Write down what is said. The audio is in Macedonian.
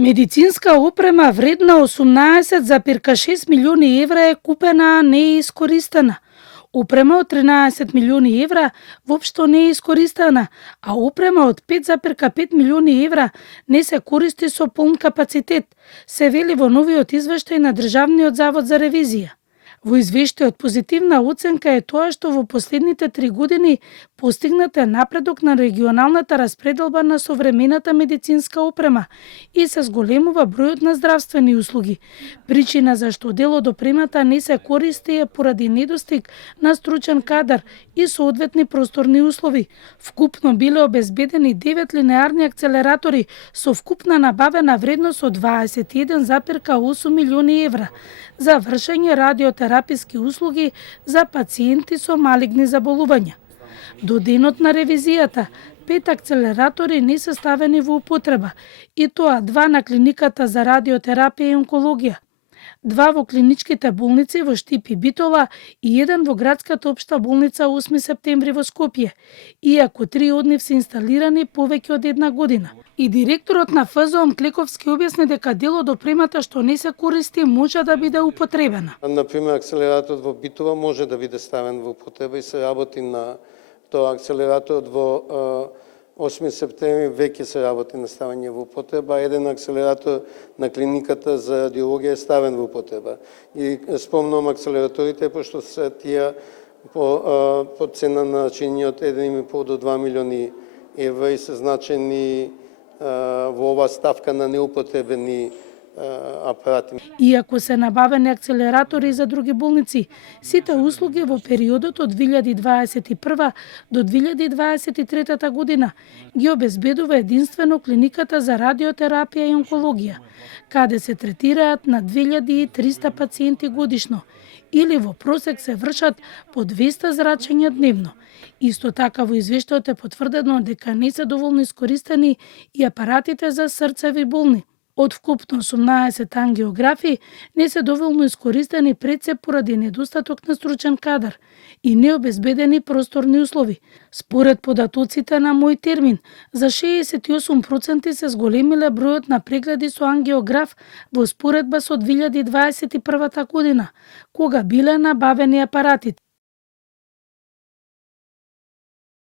Медицинска опрема вредна 18,6 милиони евра е купена, а не е искористена. Опрема од 13 милиони евра воопшто не е искористена, а опрема од 5,5 милиони евра не се користи со полн капацитет, се вели во новиот извештај на Државниот завод за ревизија. Во извештајот позитивна оценка е тоа што во последните 3 години постигнат е напредок на регионалната распределба на современата медицинска опрема и се зголемува бројот на здравствени услуги. Причина зашто дел од опремата не се користи е поради недостиг на стручен кадар и соодветни просторни услови. Вкупно биле обезбедени 9 линеарни акцелератори со вкупна набавена вредност од 21,8 милиони евра за вршење радиотераписки услуги за пациенти со малигни заболувања. До денот на ревизијата, 5 акцелератори не се ставени во употреба, и тоа 2 на клиниката за радиотерапија и онкологија, 2 во клиничките болници во Штип и Битола и 1 во градската општа болница 8 септември во Скопје, иако 3 од нив се инсталирани повеќе од 1 година. И директорот на ФЗО Клековски објасни дека дел од опремата што не се користи може да биде употребена. Например, акцелераторот во Битола може да биде ставен во употреба и се работи на тоа. Акцелераторот во 8 септември веќе се работи на ставање во употреба, еден акцелератор на клиниката за радиологија е ставен во употреба. И спомнувам акцелераторите, пошто се тие по цена на чиниот 1,5 до 2 милиони евра и се значени во оваа ставка на неупотребени апарати. Иако се набавени акцелератори за други болници, сите услуги во периодот од 2021 до 2023 година ги обезбедува единствено клиниката за радиотерапија и онкологија, каде се третираат на 2300 пациенти годишно, или во просек се вршат по 200 зрачења дневно. Исто така во извештајот е потврдено дека не се доволно искористени и апаратите за срцеви болни. Од вкупно 18 ангиографи не се доволно искористени пред се поради недостаток на стручен кадар и необезбедени просторни услови. Според податоците на Мој термин, за 68% се зголемиле бројот на прегледи со ангиограф во споредба со 2021 година, кога биле набавени апаратите.